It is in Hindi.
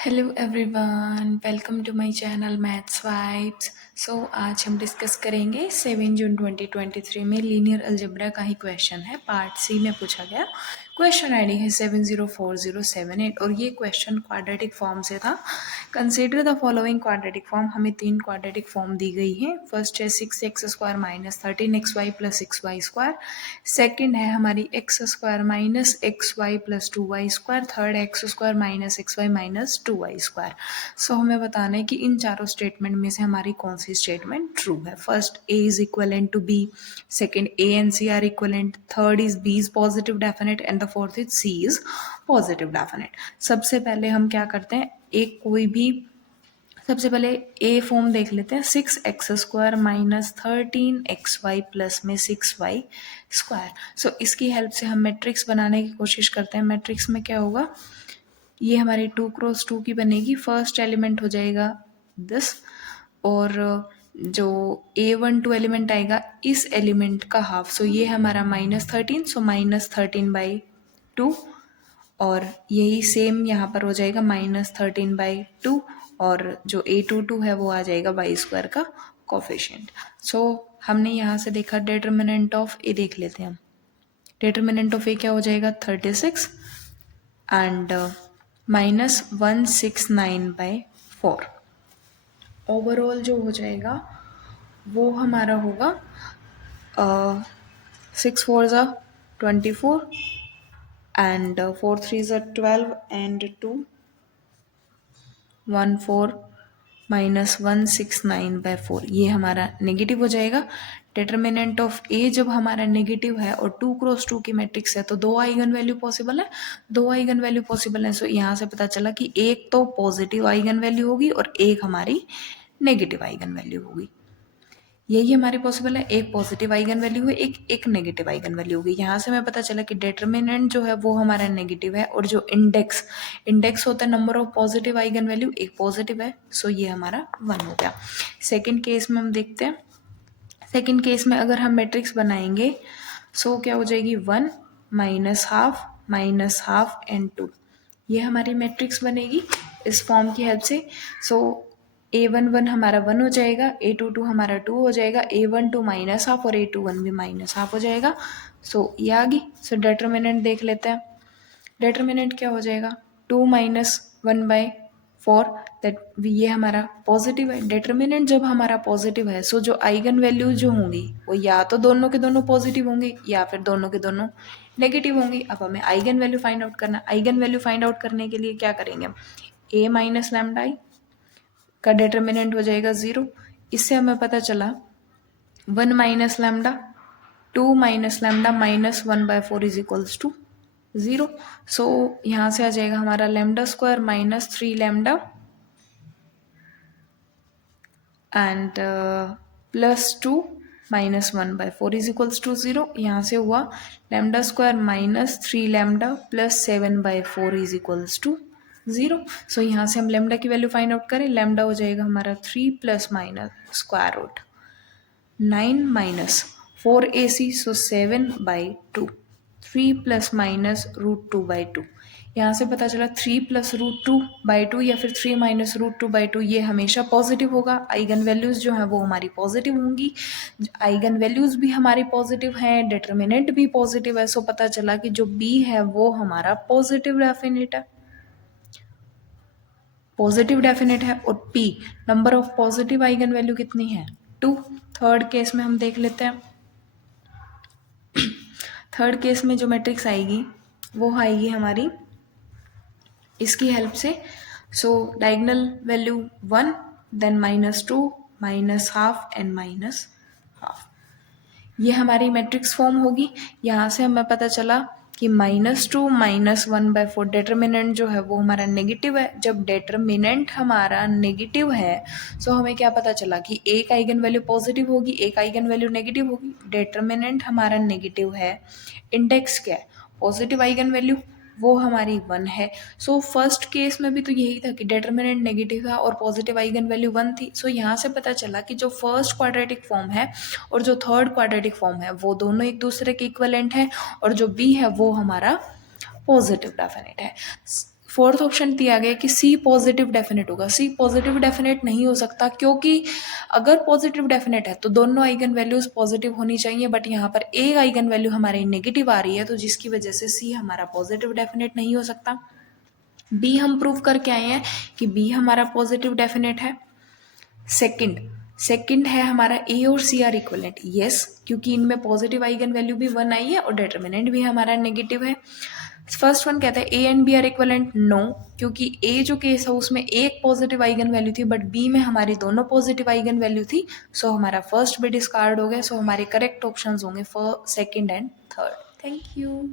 Hello everyone, welcome to my channel maths vibes. आज हम डिस्कस करेंगे 7 जून 2023 में लीनियर अलजेब्रा का ही क्वेश्चन है। पार्ट सी में पूछा गया। क्वेश्चन आईडी है 704078 और ये क्वेश्चन क्वाड्रेटिक फॉर्म से था। Consider the following quadratic form. हमें 3 क्वाड्रेटिक फॉर्म दी गई है। फर्स्ट है 6x² minus 13xy plus 6y²। Second है हमारी x² minus xy plus 2y²। Third x² minus xy minus 2y²। सो हमें बताना है कि इन चारों स्टेटमेंट में से हमारी कौन सी स्टेटमेंट ट्रू है। First a is equivalent to b, second a and c are equivalent, third is b is positive definite and the fourth is c is positive definite. सबसे पहले हम क्या करते हैं, सबसे पहले ए फॉर्म देख लेते हैं। 6x² माइनस 13xy प्लस में 6y²। सो इसकी हेल्प से हम मैट्रिक्स बनाने की कोशिश करते हैं। मैट्रिक्स में क्या होगा, ये हमारी 2x2 की बनेगी। फर्स्ट एलिमेंट हो जाएगा दिस, और जो A12 एलिमेंट आएगा इस एलिमेंट का हाफ, सो ये हमारा -13, सो -13/2, और यही सेम यहाँ पर हो जाएगा -13/2, और जो A22 है वो आ जाएगा y² का कोफिशिएंट। सो हमने यहाँ से देखा डिटर्मिनेंट ऑफ ए देख लेते हैं हम। डिटर्मिनेंट ऑफ ए क्या हो जाएगा 36 एंड -169/4। ओवरऑल जो हो जाएगा वो हमारा होगा 6 4 24 एंड 4 3 12 एंड 2 1 4 -169/4। ये हमारा नेगेटिव हो जाएगा। डिटर्मिनेंट ऑफ ए जब हमारा नेगेटिव है और 2x2 की मैट्रिक्स है तो 2 आइगन वैल्यू पॉसिबल है। 2 आइगन वैल्यू पॉसिबल है, सो यहाँ से पता चला कि एक तो पॉजिटिव आइगन वैल्यू होगी और एक हमारी नेगेटिव आइगन वैल्यू होगी। यही हमारी पॉसिबल है, एक पॉजिटिव आइगन वैल्यू है, एक नेगेटिव आइगन वैल्यू होगी। यहाँ से हमें पता चला कि डिटर्मिनेंट जो है वो हमारा नेगेटिव है, और जो इंडेक्स होता है number of positive eigen value, एक पॉजिटिव है, सो ये हमारा 1 हो गया। सेकेंड केस में हम देखते हैं। सेकेंड केस में अगर हम मैट्रिक्स बनाएंगे सो क्या हो जाएगी 1 -½ एंड 2। ये हमारी मैट्रिक्स बनेगी इस फॉर्म की हेल्प से। सो A11 हमारा 1 हो जाएगा, A22 हमारा 2 हो जाएगा, A12 -½ और A21 भी -½ हो जाएगा। सो ये आ गई। सो डिटर्मिनेंट देख लेते हैं। डिटर्मिनेंट क्या हो जाएगा 2 - 1/4, दैट ये हमारा पॉजिटिव है। डिटर्मिनेंट जब हमारा पॉजिटिव है सो जो आइगन वैल्यूज जो होंगी वो या तो दोनों के दोनों पॉजिटिव होंगे या फिर दोनों के दोनों नेगेटिव होंगी। अब हमें आइगन वैल्यू फाइंड आउट करना। आइगन वैल्यू फाइंड आउट करने के लिए क्या करेंगे हम, A - λI का डिटर्मिनेंट हो जाएगा 0। इससे हमें पता चला 1 - λ 2 - λ -1/4 इज इक्वल्स टू 0। सो यहाँ से आ जाएगा हमारा λ² minus 3 λ and +2 -1/4 is equals to 0। यहाँ से हुआ λ² minus 3 λ plus 7/4 is equals to 0। So यहाँ से हम लैम्डा की वैल्यू फाइंड आउट करें। लैम्डा हो जाएगा हमारा 3 + -√9 - 4ac, सो 7/2। 3 ± √2/2। यहाँ से पता चला 3 + √2/2 या फिर 3 - √2/2 ये हमेशा पॉजिटिव होगा। आइगन वैल्यूज़ जो हैं वो हमारी पॉजिटिव होंगी। आइगन वैल्यूज़ भी हमारी पॉजिटिव हैं, डिटर्मिनेंट भी पॉजिटिव है। सो पता चला कि जो बी है वो हमारा पॉजिटिव डेफिनेट है, पॉजिटिव डेफिनेट है। और P number of positive eigen value कितनी है 2। थर्ड केस में हम देख लेते हैं। थर्ड केस में जो मैट्रिक्स आएगी वो आएगी हमारी इसकी हेल्प से। सो डायगोनल वैल्यू 1, देन -2 -½ एंड -½ ये हमारी मैट्रिक्स फॉर्म होगी। यहाँ से हमें पता चला कि -2 -1/4 डिटर्मिनेंट जो है वो हमारा नेगेटिव है। जब डिटर्मिनेंट हमारा नेगेटिव है सो हमें क्या पता चला कि एक आइगन वैल्यू पॉजिटिव होगी, एक आइगन वैल्यू नेगेटिव होगी। डिटर्मिनेंट हमारा नेगेटिव है, इंडेक्स क्या है पॉजिटिव आइगन वैल्यू, वो हमारी 1 है। सो फर्स्ट केस में भी तो यही था कि डिटर्मिनेंट नेगेटिव था और पॉजिटिव आइगन वैल्यू 1 थी। सो यहाँ से पता चला कि जो फर्स्ट क्वाड्रेटिक फॉर्म है और जो थर्ड क्वाड्रेटिक फॉर्म है वो दोनों एक दूसरे के इक्विवेलेंट है, और जो बी है वो हमारा पॉजिटिव डेफिनेट है। फोर्थ ऑप्शन दिया गया कि सी पॉजिटिव डेफिनेट होगा। सी पॉजिटिव डेफिनेट नहीं हो सकता, क्योंकि अगर पॉजिटिव डेफिनेट है तो दोनों आइगन वैल्यूज पॉजिटिव होनी चाहिए, बट यहाँ पर एक आइगन वैल्यू हमारी नेगेटिव आ रही है, तो जिसकी वजह से सी हमारा पॉजिटिव डेफिनेट नहीं हो सकता। बी हम प्रूव करके आए हैं कि बी हमारा पॉजिटिव डेफिनेट है। सेकंड है हमारा ए और सी आर इक्वलेंट, यस, क्योंकि इनमें पॉजिटिव आइगन वैल्यू भी 1 आई है और डिटर्मिनेंट भी हमारा नेगेटिव है। फर्स्ट वन कहता है A and B are equivalent, no, क्योंकि ए जो केस है उसमें एक पॉजिटिव आइगन वैल्यू थी, बट बी में हमारी दोनों पॉजिटिव आइगन वैल्यू थी, सो हमारा फर्स्ट भी डिस्कार्ड हो गया। सो हमारे करेक्ट ऑप्शंस होंगे first, second and third. Thank you.